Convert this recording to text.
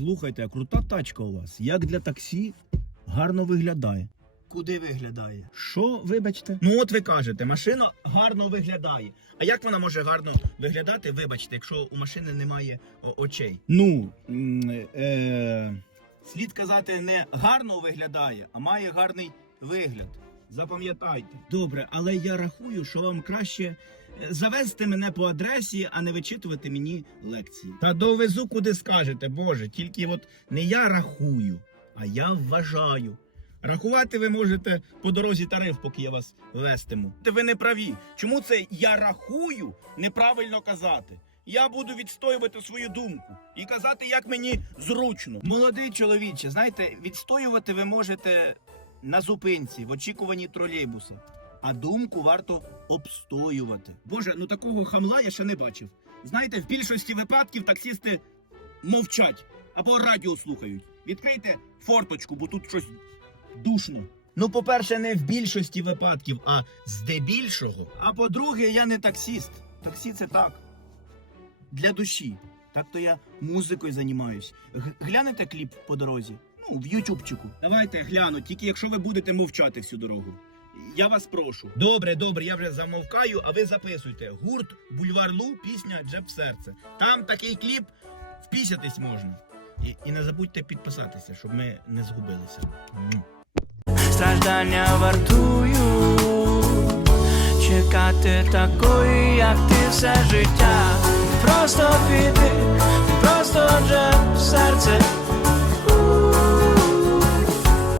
Слухайте, а крута тачка у вас. Як для таксі гарно виглядає. Куди виглядає? Що, вибачте? Ну, от ви кажете, машина гарно виглядає. А як вона може гарно виглядати, вибачте, якщо у машини немає очей? Ну, е, слід казати, не гарно виглядає, а має гарний вигляд. Запам'ятайте. Добре, але я рахую, що вам краще завести мене по адресі, а не вичитувати мені лекції. Та довезу куди скажете, Боже, тільки от не я рахую, а я вважаю. Рахувати ви можете по дорозі тариф, поки я вас вестиму. Та ви не праві. Чому це я рахую неправильно казати? Я буду відстоювати свою думку і казати, як мені зручно. Молодий чоловіче, знаєте, відстоювати ви можете на зупинці, в очікуванні тролейбуса. А думку варто обстоювати. Боже, ну такого хамла я ще не бачив. Знаєте, в більшості випадків таксісти мовчать або радіо слухають. Відкрийте форточку, бо тут щось душно. Ну, по-перше, не в більшості випадків, а здебільшого. А по-друге, я не таксіст. Таксі це так. Для душі. Так то я музикою займаюсь. Глянете кліп по дорозі? Ну, в ютубчику. Давайте гляну, тільки якщо ви будете мовчати всю дорогу. Я вас прошу. Добре, добре, я вже замовкаю, а ви записуйте. Гурт Бульвар Лу, пісня Джеб Серце. Там такий кліп впісятись можна. І, і не забудьте підписатися, щоб ми не згубилися. Страждання вартую чекати такої, як ти все життя.